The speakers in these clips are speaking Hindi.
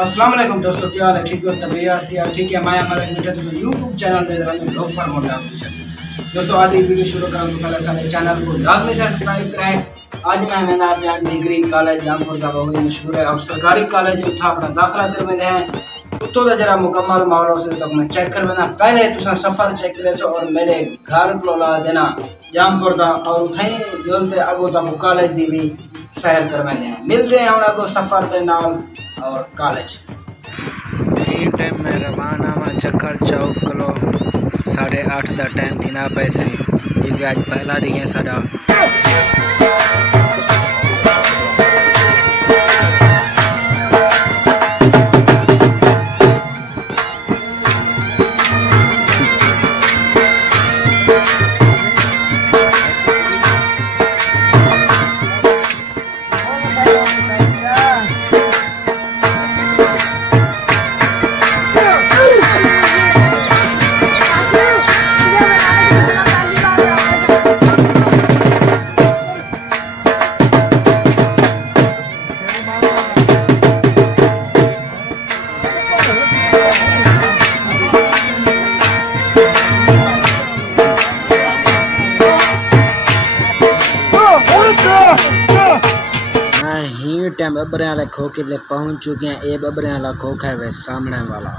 अस्सलाम वालेकुम दोस्तों, क्या हाल है? ठीक हो? तबीयत ठीक है? मैं हमारे यूट्यूब चैनल दे रहा हूँ लोग फार्मूला ऑफिशियल। दोस्तों आज ये वीडियो शुरू करने से पहले सारे चैनल को लाजमी सब्सक्राइब कराएं। आज मैंने अपना डिग्री कॉलेज जमपुर का बहुत मशहूर है और सरकारी कॉलेज उठा अपना दाखिला करवाने हैं तो जरा मुकम्मल माहौल से तक मैं चेक करवाना। पहले तुम सफर चेक करे और मेरे घर को ला देना जमपुर का और उठाई मिलते अगो तक कॉलेज की भी सैर करवाने हैं। मिलते हैं हम अगो सफर के नाम और कॉलेज टाइम में रवाना वा जकड़ चौक कलो 8:30 का टाइम थी ना पैसे क्योंकि आज पहला दिन है साडा। टाइम बबरे वाले खोखे ले पहुंच चुके हैं। ये बबरे वाला खोखा है वे सामने वाला।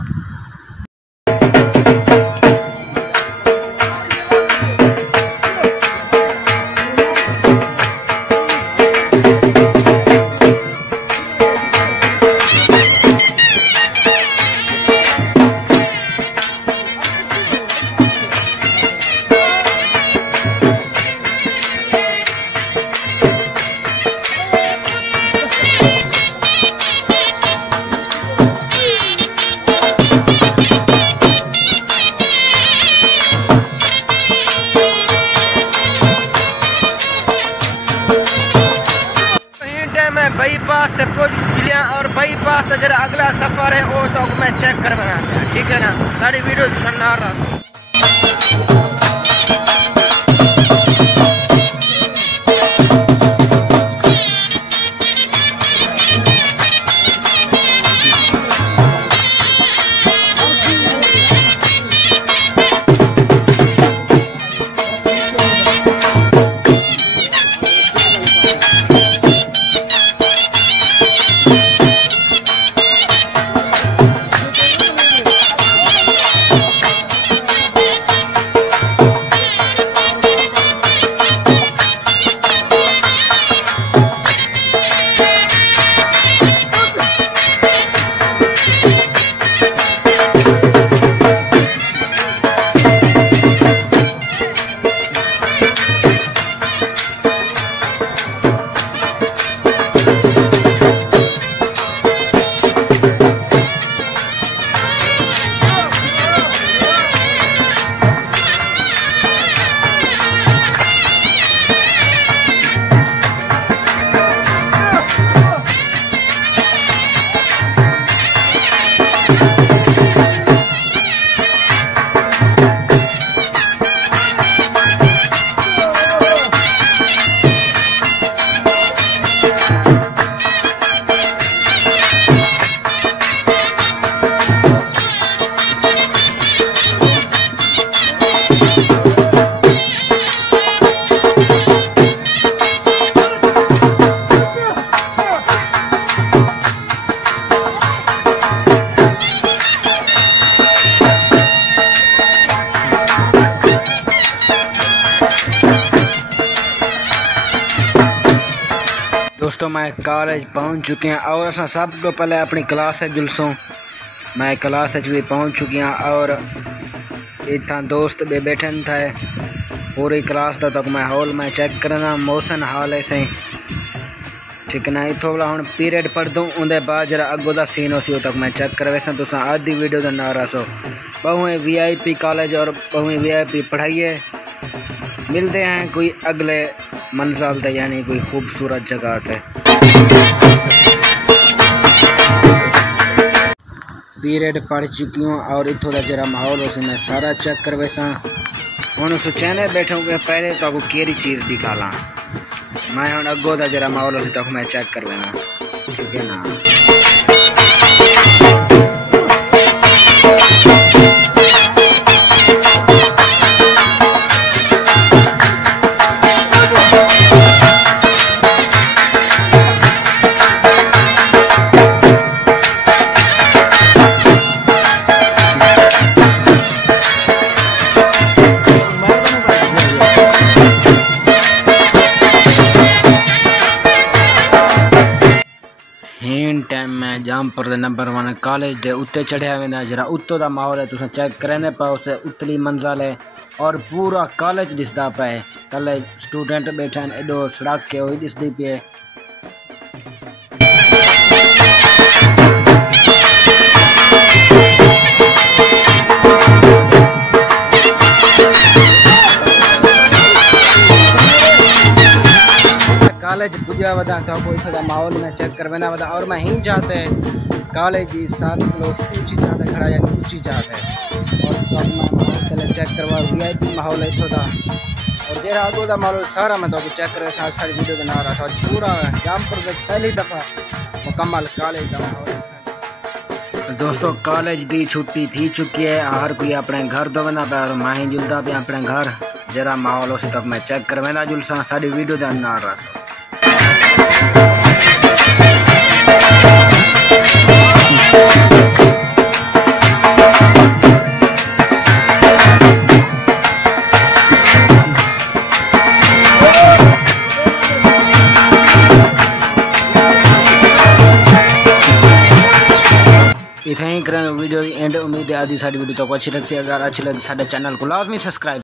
बाईपास तक पहुंच गया और बाईपास का जरा अगला सफर है वो तो मैं चेक करवाना, ठीक है ना। सारी वीडियो सुनना रहा। दोस्तों मैं कॉलेज पहुंच चुके हैं और असा सब को पहले अपनी क्लास जुलसों मैं क्लास भी पहुंच चुकी हैं और इतना दोस्त भी बैठे थे पूरी क्लास का तक मैं हॉल में चेक करना मौसम हाल है सही, ठीक है ना। इतों वाला हम पीरियड पढ़ दूँ उनके बाद जरा अगो का सीन हो तक मैं चेक कर वैसा तुम आज की वीडियो का ना रसो बहुएं VIP कॉलेज और बहुएं VIP पढ़ाई है। मिलते हैं कोई अगले मंजिल थे यानी कोई खूबसूरत जगह थे। पीरियड पढ़ चुकी हूँ और इतों का जरा माहौल उसे मैं सारा चेक कर वैसा हूँ सोचने बैठूँगे पहले तो आपको केरी चीज़ दिखा ला मैं हूँ अगो का जरा माहौल उसे तक मैं चेक कर लेना, ठीक है ना। जामपुर दे नंबर 1 कॉलेज दे उत्ते चढ़िया वेंदा जरा उत्तो दा माहौल है तुसें चेक करने पाओ से उतली मंजिल है और पूरा कॉलेज दिसदा पे कॉलेज स्टूडेंट बैठे हैं एडो सड़क के हुई दिसदी पे कॉलेज पुजा वदा तो कोई थोड़ा माहौल में चेक करवाना वदा और मैं ही चाहते कॉलेज की 7 लोग ऊंची चाहते खड़ा या ऊंची चाहते और तो मैं माहौल पहले चेक करवा वीआईपी माहौल है थोड़ा और जेरा आगो दा माहौल सारा मैं तो चेक करे साथ सारी वीडियो बना रहा था पूरा जामपुर में पहली दफ़ा मुकम्मल कॉलेज का माहौल। दोस्तों कॉलेज की छुट्टी थी चुकी है हर कोई अपने घर तो बना पे और मैं ही जुलता पे अपने घर जरा माहौल उस तक मैं चेक करवाना जुलसा सारी वीडियो ध्यान ना रहा इतना ही करें वीडियो एंड उम्मीद है आदि सारी वीडियो तो अच्छी लगी अगर अच्छी लगी साडे चैनल को लाजमी सब्सक्राइब